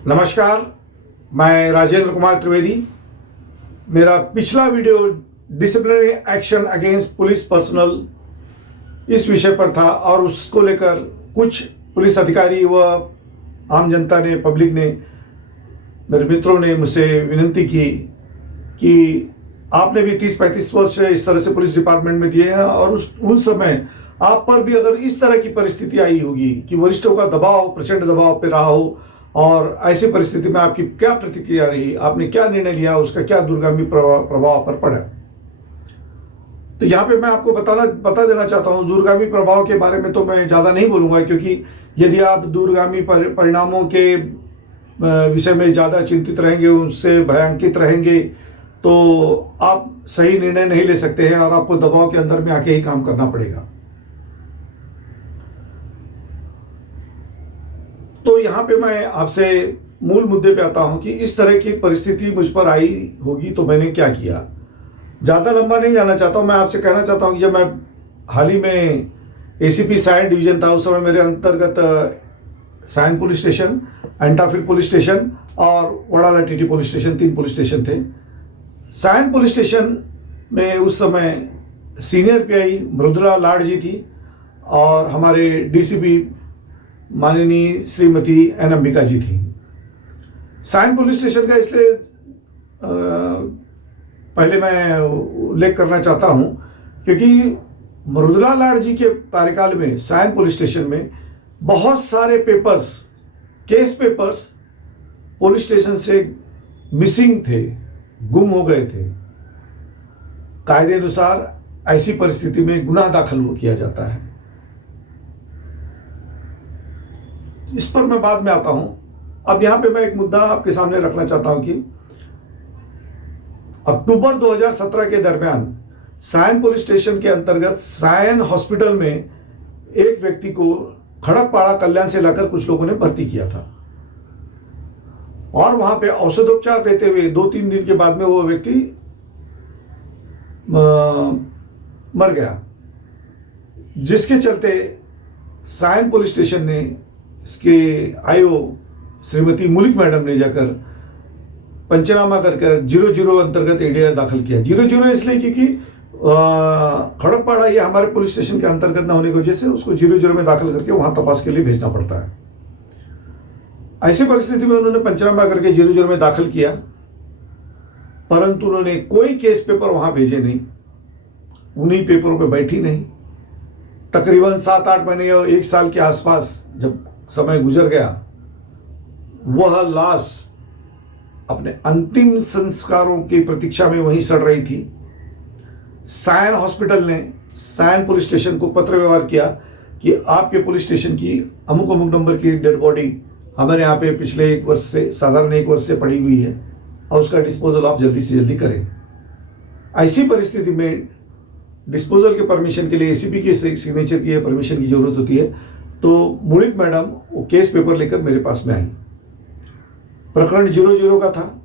नमस्कार, मैं राजेंद्र कुमार त्रिवेदी। मेरा पिछला video disciplinary action against police personal इस विषय पर था और उसको लेकर कुछ पुलिस अधिकारी व आम जनता ने, पब्लिक ने, मेरे मित्रों ने मुझसे विनती की कि आपने भी 30-35 वर्ष इस तरह से पुलिस डिपार्टमेंट में दिए हैं और उस समय आप पर भी अगर इस तरह की परिस्थिति आई होगी कि वरिष्ठों का दबाव, प्रचंड दबाव पे रहा हो और ऐसी परिस्थिति में आपकी क्या प्रतिक्रिया रही, आपने क्या निर्णय लिया, उसका क्या दूरगामी प्रभाव पर पड़ा। तो यहाँ पे मैं आपको बता देना चाहता हूँ, दूरगामी प्रभाव के बारे में तो मैं ज़्यादा नहीं बोलूँगा, क्योंकि यदि आप दूरगामी परिणामों के विषय में ज़्यादा चिंतित रहेंगे, उससे भयांकित रहेंगे, तो आप सही निर्णय नहीं ले सकते हैं और आपको दबाव के अंदर में आके ही काम करना पड़ेगा। तो यहाँ पे मैं आपसे मूल मुद्दे पे आता हूँ कि इस तरह की परिस्थिति मुझ पर आई होगी तो मैंने क्या किया। ज़्यादा लंबा नहीं जाना चाहता हूँ, मैं आपसे कहना चाहता हूँ कि जब मैं हाल ही में एसीपी सायन डिवीजन था, उस समय मेरे अंतर्गत Sion police station, Antop Hill police station और Wadala TT police station, 3 police station थे। सायन पुलिस स्टेशन में उस समय सीनियर पीआई मृदुला लाड जी थी और हमारे डीसीपी माननीय श्रीमती एन अंबिका जी थी। सायन पुलिस स्टेशन का इसलिए पहले मैं उल्लेख करना चाहता हूं क्योंकि मृदुला लाड जी के कार्यकाल में सायन पुलिस स्टेशन में बहुत सारे papers, case papers police station से मिसिंग थे, गुम हो गए थे। कायदे अनुसार ऐसी परिस्थिति में गुनाह दाखिल किया जाता है। इस पर मैं बाद में आता हूं। अब यहां पे मैं एक मुद्दा आपके सामने रखना चाहता हूं कि अक्टूबर 2017 के दरमियान सायन पुलिस स्टेशन के अंतर्गत सायन हॉस्पिटल में एक व्यक्ति को खड़कपाड़ा कल्याण से लाकर कुछ लोगों ने भर्ती किया था और वहां पे औषधोपचार लेते हुए 2-3 दिन के बाद में वो व्यक्ति मर गया, जिसके चलते सायन पुलिस स्टेशन ने, इसके आईओ श्रीमती मुलिक मैडम ने जाकर पंचनामा कर 00 अंतर्गत एडीआर दाखिल किया। 00 इसलिए क्योंकि खड़कपाड़ा ये हमारे पुलिस स्टेशन के अंतर्गत न होने की वजह से उसको 00 में दाखिल करके वहां तपास के लिए भेजना पड़ता है। ऐसी परिस्थिति में उन्होंने पंचनामा करके 00 में दाखिल किया, परंतु उन्होंने कोई केस पेपर वहां भेजे नहीं, उन्हीं पेपरों पे बैठी नहीं। तकरीबन 7-8 महीने या 1 साल के आसपास जब समय गुजर गया, वह लाश अपने अंतिम संस्कारों की प्रतीक्षा में वहीं सड़ रही थी। सायन हॉस्पिटल ने सायन पुलिस स्टेशन को पत्र व्यवहार किया कि आपके पुलिस स्टेशन की अमुक अमुक नंबर की डेड बॉडी हमारे यहाँ पे पिछले 1 वर्ष से, साधारण 1 वर्ष से पड़ी हुई है और उसका डिस्पोजल आप जल्दी से जल्दी करें। ऐसी परिस्थिति में डिस्पोजल के परमिशन के लिए एसीपी के सिग्नेचर की परमिशन की जरूरत होती है। तो मुलिक मैडम वो केस पेपर लेकर मेरे पास में आई। प्रकरण 00 का था,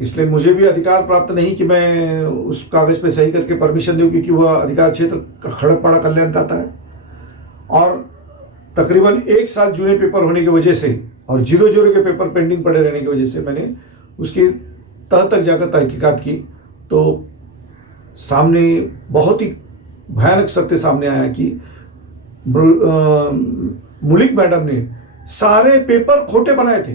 इसलिए मुझे भी अधिकार प्राप्त नहीं कि मैं उस कागज पे सही करके परमिशन दूं, क्योंकि वह अधिकार क्षेत्र खड़कपाड़ा कल्याण का है और तकरीबन 1 साल जुने पेपर होने की वजह से और 00 के पेपर पेंडिंग पड़े रहने की वजह से मैंने उसकी तह तक जाकर तहकीकात की। तो सामने बहुत ही भयानक सत्य सामने आया कि मुलिक मैडम ने सारे पेपर खोटे बनाए थे।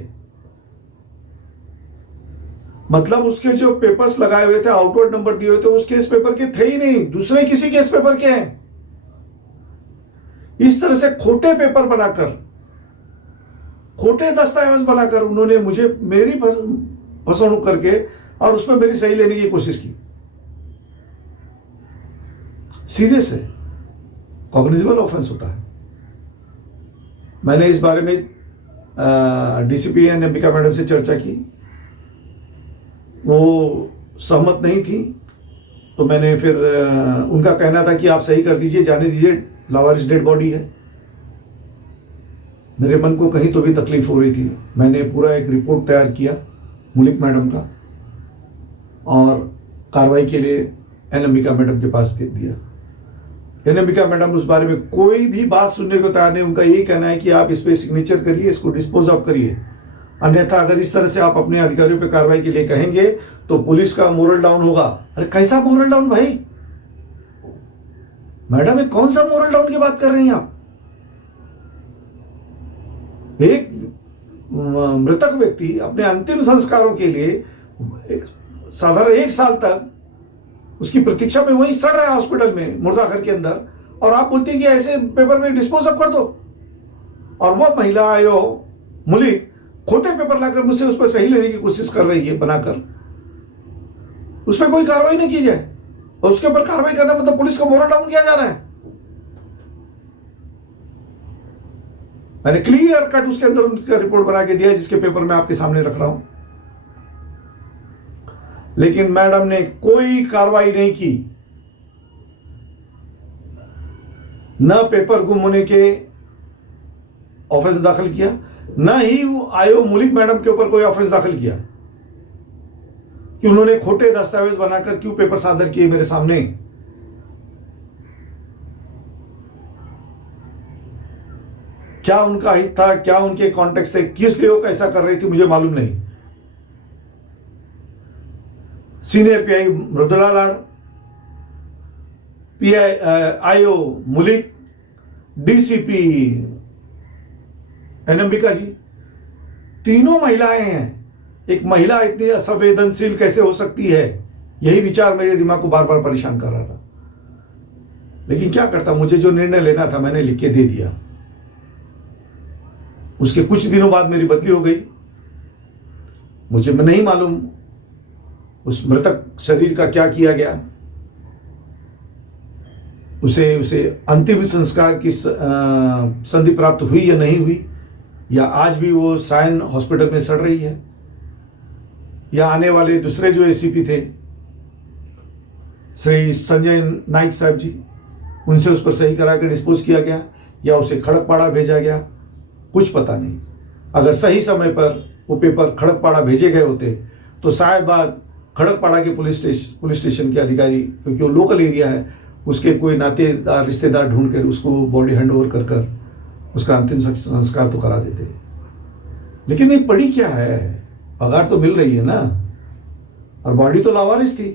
मतलब उसके जो पेपर्स लगाए हुए थे, आउटवर्ड नंबर दिए हुए थे, उस केस पेपर के थे ही नहीं, दूसरे किसी केस पेपर के हैं। इस तरह से खोटे पेपर बनाकर, खोटे दस्तावेज बनाकर उन्होंने मेरी फसवणूक करके और उसमें मेरी सही लेने की कोशिश की। सीरियस है, कॉग्निजेबल ऑफेंस होता है। मैंने इस बारे में डीसीपी एन अंबिका मैडम से चर्चा की, वो सहमत नहीं थी। तो मैंने फिर उनका कहना था कि आप सही कर दीजिए, जाने दीजिए, लावारिस डेड बॉडी है। मेरे मन को कहीं तो भी तकलीफ हो रही थी। मैंने पूरा एक रिपोर्ट तैयार किया मुलिक मैडम का और कार्रवाई के लिए एन अंबिका मैडम के पास दिया। एन अंबिका मैडम उस बारे में कोई भी बात सुनने को तैयार नहीं। उनका यही कहना है कि आप इस पे सिग्नेचर करिए, इसको डिस्पोज ऑफ करिए। अन्यथा अगर इस तरह से आप अपने अधिकारियों पे कार्रवाई के लिए कहेंगे तो पुलिस का मोरल डाउन होगा। अरे कैसा मोरल डाउन भाई? मैडम, ये कौन सा मोरल डाउन की बात कर रही हैं आप? एक मृतक व्यक्ति अपने अंतिम संस्कारों के लिए साधारण 1 साल तक उसकी प्रतीक्षा में वहीं सड़ रहा है हॉस्पिटल में, मुर्दाघर के अंदर, और आप बोलते हैं कि ऐसे पेपर में डिस्पोज अप कर दो। और वह महिला आयो मुलिक खोटे पेपर लाकर मुझसे उस पर सही लेने की कोशिश कर रही है बनाकर, उस पर कोई कार्रवाई नहीं की जाए, और उसके ऊपर कार्रवाई करना मतलब पुलिस का मोरल डाउन किया जा रहा है। मैंने क्लियर कट उसके अंदर उनका रिपोर्ट बना के दिया जिसके पेपर मैं आपके सामने रख रहा हूं, लेकिन मैडम ने कोई कार्रवाई नहीं की। न पेपर गुम होने के ऑफेंस दाखिल किया, न ही आयो मुलिक मैडम के ऊपर कोई ऑफेंस दाखिल किया कि उन्होंने खोटे दस्तावेज बनाकर क्यों पेपर सादर किए मेरे सामने। क्या उनका हित था, क्या उनके कॉन्टेक्स्ट थे, किस लिए वो कैसा कर रही थी, मुझे मालूम नहीं। सीनियर पीआई मृदुला लाड, पीआई आईओ मुलिक, डीसीपी एनअंबिका जी, तीनों महिलाएं हैं। एक महिला इतनी असंवेदनशील कैसे हो सकती है, यही विचार मेरे दिमाग को बार बार परेशान कर रहा था। लेकिन क्या करता, मुझे जो निर्णय लेना था मैंने लिख के दे दिया। उसके कुछ दिनों बाद मेरी बदली हो गई। मुझे नहीं मालूम उस मृतक शरीर का क्या किया गया, उसे अंतिम संस्कार की संधि प्राप्त हुई या नहीं हुई, या आज भी वो सायन हॉस्पिटल में सड़ रही है, या आने वाले दूसरे जो एसीपी थे श्री संजय नाइक साहब जी, उनसे उस पर सही करा कर डिस्पोज किया गया, या उसे खड़कपाड़ा भेजा गया, कुछ पता नहीं। अगर सही समय पर वो पेपर खड़कपाड़ा भेजे गए होते तो शायद बात खड़कपाड़ा के पुलिस स्टेशन के अधिकारी, क्योंकि वो लोकल एरिया है, उसके कोई नातेदार रिश्तेदार ढूंढ कर उसको बॉडी हैंड ओवर कर उसका अंतिम संस्कार तो करा देते। लेकिन ये पड़ी क्या है, पगार तो मिल रही है ना, और बॉडी तो लावारिस थी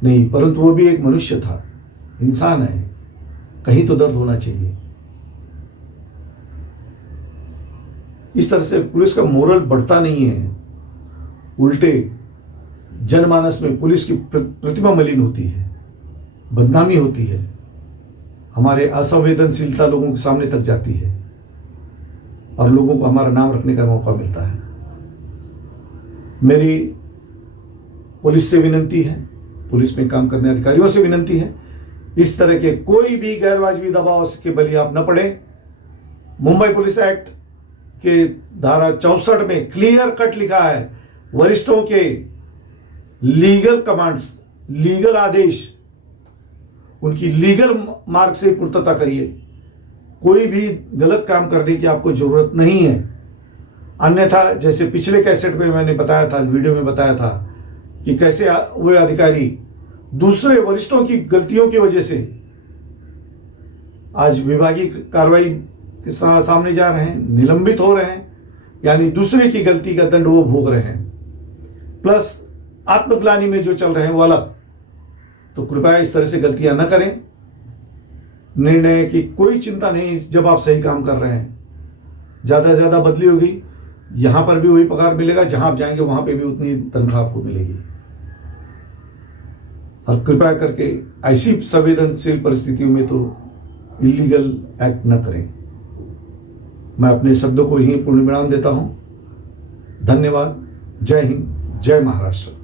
नहीं, परंतु वो भी एक मनुष्य था, इंसान है, कहीं तो दर्द होना चाहिए। इस तरह से पुलिस का मोरल बढ़ता नहीं है, उल्टे जनमानस में पुलिस की प्रतिमा मलिन होती है, बदनामी होती है, हमारे असंवेदनशीलता लोगों के सामने तक जाती है, और लोगों को हमारा नाम रखने का मौका मिलता है। मेरी पुलिस से विनती है, पुलिस में काम करने अधिकारियों से विनती है, इस तरह के कोई भी गैरवाजिबी दबाव के बली आप न पड़े। मुंबई पुलिस एक्ट के धारा 64 में क्लियर कट लिखा है, वरिष्ठों के लीगल कमांड्स, लीगल आदेश, उनकी लीगल मार्ग से पूर्तता करिए। कोई भी गलत काम करने की आपको जरूरत नहीं है। अन्यथा जैसे पिछले कैसेट में मैंने बताया था, वीडियो में बताया था कि कैसे वे अधिकारी दूसरे वरिष्ठों की गलतियों की वजह से आज विभागीय कार्रवाई के सामने जा रहे हैं, निलंबित हो रहे हैं, यानी दूसरे की गलती का दंड वो भोग रहे हैं, प्लस आत्मग्लानि में जो चल रहे हैं वो अलग। तो कृपया इस तरह से गलतियां न करें। निर्णय की कोई चिंता नहीं जब आप सही काम कर रहे हैं। ज़्यादा से ज़्यादा बदली होगी, यहां पर भी वही पगार मिलेगा, जहां आप जाएंगे वहां पे भी उतनी तनख्वाह आपको मिलेगी। और कृपया करके ऐसी संवेदनशील परिस्थितियों में तो इलीगल एक्ट न करें। मैं अपने शब्दों को यहीं पूर्ण विराम देता हूं। धन्यवाद। जय हिंद, जय महाराष्ट्र।